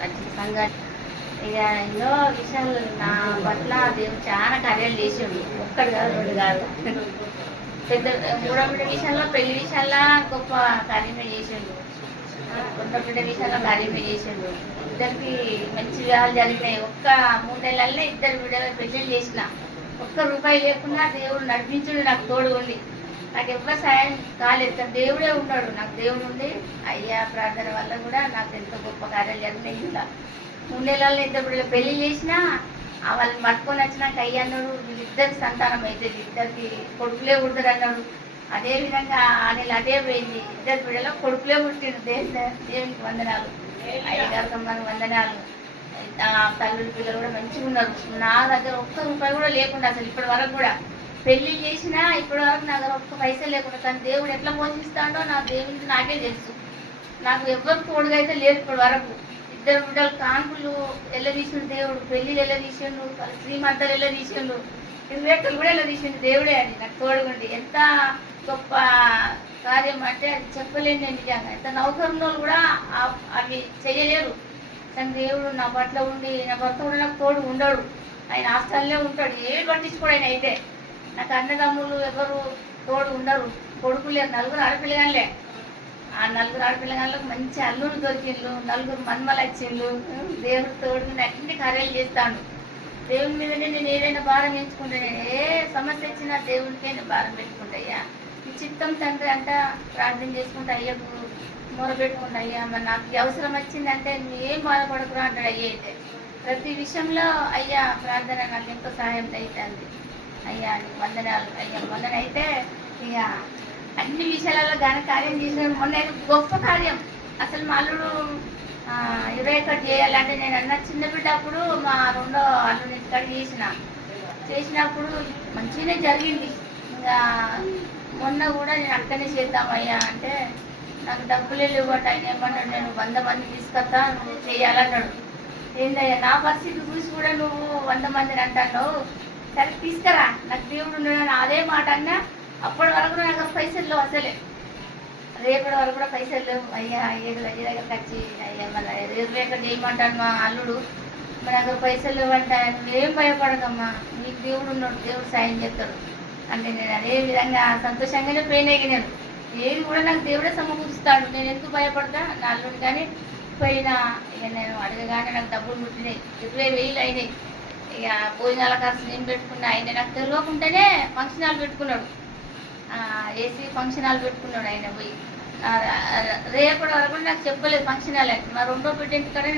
ఖచ్చితంగా ఇక ఎన్నో విషయాలు నా పట్ల దేవుడు చాలా కార్యాలు చేసిండు. ఒక్కడు కాదు, రెండు కాదు. పెద్ద మూడో విషయంలో, పెళ్లి విషయాల్లో గొప్ప కార్యమే చేసిండు. రెండో బిడ్డ విషయాల్లో కార్యమే చేసిండు. ఇద్దరికి మంచి వివాహాలు జరిగినాయి. ఒక్క 3 నెలలనే ఇద్దరు బిడ్డలు పెళ్లి చేసిన. ఒక్క రూపాయి లేకుండా దేవుడు నడిపించుడు, నాకు తోడు ఉండి. నాకు ఎవ్వరు సాయం కాలేదు, కానీ దేవుడే ఉన్నాడు. నాకు దేవుడు ఉండి అయ్యా ప్రార్థన వల్ల కూడా నాకు ఎంతో గొప్ప కార్యాలు జరిగినాయి. ఇలా 3 నెలల్లో ఇద్దరు బిడ్డలు పెళ్లి చేసినా వాళ్ళని పట్టుకొని వచ్చినాక అయ్యా అన్నాడు, వీళ్ళిద్దరికి సంతానం అవుతుంది, ఇద్దరికి కొడుకులే పుడతారు అన్నాడు. అదేవిధంగా ఆ నెల అదే పోయింది. ఇద్దరు బిడ్డలో కొడుకులే పుట్టిండు. దేవునికి వందనాలు, అయ్యగారికి వందనాలు. తల్లుల పిల్లలు కూడా మంచిగా ఉన్నారు. నా దగ్గర ఒక్క రూపాయి కూడా లేకుండా, అసలు ఇప్పటి వరకు కూడా పెళ్లి చేసినా ఇప్పటి వరకు నా దగ్గర ఒక్క పైసలు లేకుండా, కానీ దేవుడు ఎట్లా పోషిస్తాడో నా దేవునికి నాకే తెలుసు. నాకు ఎవరు తోడుగా అయితే లేదు ఇప్పటి వరకు. ఇద్దరు బిడ్డలు కాన్పులు ఎల్లదీసిండు దేవుడు, పెళ్లి ఎల్లదీసిండు, శ్రీమంతాలు ఎల్లదీసిండు, ఇరువేకలు కూడా ఎల్లదీసిండు దేవుడే. అని నాకు తోడుగుండి ఎంత గొప్ప కార్యం అంటే అది చెప్పలేను నేను. నిజంగా ఎంత నౌకరులు కూడా అవి చేయలేరు. కానీ దేవుడు నా పట్ల ఉండి, నా భర్త కూడా నాకు తోడు ఉండడు. ఆయన హాస్టల్లో ఉంటాడు, ఏడు పట్టించుకోడు ఆయన. అయితే నాకు అన్నదమ్ములు ఎవరు తోడు ఉండరు. కొడుకు లేరు, 4 ఆడపిల్లగానిలే. ఆ 4 ఆడపిల్లగాళ్ళకు మంచి అల్లుడు దొరికిండ్లు, 4 మన్మలు వచ్చిండ్లు. దేవుడు తోడు అన్ని కార్యాలు చేస్తాడు. దేవుని మీదనే నేను ఏదైనా భారం ఎంచుకుంటాను. ఏ సమస్య వచ్చినా దేవునికే నేను భారం పెట్టుకుంటాయ్యా. ఈ చిత్తం తండ్రి అంట ప్రార్థన చేసుకుంటా, అయ్యకు మొరపెట్టుకుంటా. అయ్యా మరి నాకు అవసరం వచ్చిందంటే నువ్వేం బాధపడకురా అంటాడు అయ్యా. అయితే ప్రతి విషయంలో అయ్యా ప్రార్థన నాకు ఎంతో సహాయం అవుతుంది. అయ్యా నీకు వందనాలు అయ్యా. మొన్ననైతే ఇక అన్ని విషయాలలో ఘన కార్యం చేసిన. మొన్న గొప్ప కార్యం అసలు మా అల్లుడు 21 చేయాలంటే నేను అన్న చిన్న బిడ్డ అప్పుడు మా రెండో అల్లుడి ఇంటికాడ చేసినప్పుడు మంచిగానే జరిగింది. ఇంకా మొన్న కూడా నేను అక్కడనే చేద్దామయ్యా అంటే నాకు డబ్బులే లేవట. ఆయన ఏమన్నాడు, నేను 100 మంది తీసుకొస్తా, నువ్వు చేయాలన్నాడు. ఏందయ్యా నా పరిస్థితి చూసి కూడా నువ్వు 100 మందిని అంటావు, సరే తీసుకురా, నాకు దేవుడు ఉన్నాడు అదే మాట అన్నా. అప్పటి వరకు నాకు పైసలు లేవు అసలే. రేపటి వరకు కూడా పైసలు లేవు. అయ్యా అయ్యే దగ్గరకు వచ్చి అయ్యా మన రేపు చేయమంటాను మా అల్లుడు, మన దగ్గర పైసలు లేవంటా. నువ్వేం భయపడకమ్మా, నీకు దేవుడు ఉన్నాడు, దేవుడు సాయం చేస్తాడు అంటే నేను అదే విధంగా సంతోషంగానే పోయినాయి. నేను ఏది కూడా నాకు దేవుడే సమకూరుస్తాడు. నేను ఎందుకు భయపడతా. నా అల్లుడు కానీ పోయినా ఇక నేను అడగగానే నాకు డబ్బులు ముట్టినాయి, 20,000 అయినాయి. ఇక భోజనాల ఖర్చు నేను పెట్టుకున్నా. ఆయన నాకు తెలియకుండానే ఫంక్షన్ హాల్ పెట్టుకున్నాడు, ఏసీ ఫంక్షన్ హాల్ పెట్టుకున్నాడు ఆయన పోయి. రేపటి వరకు నాకు చెప్పలేదు ఫంక్షన్ హాల్ అని. మా రెండో బిడ్డ ఇంటికడే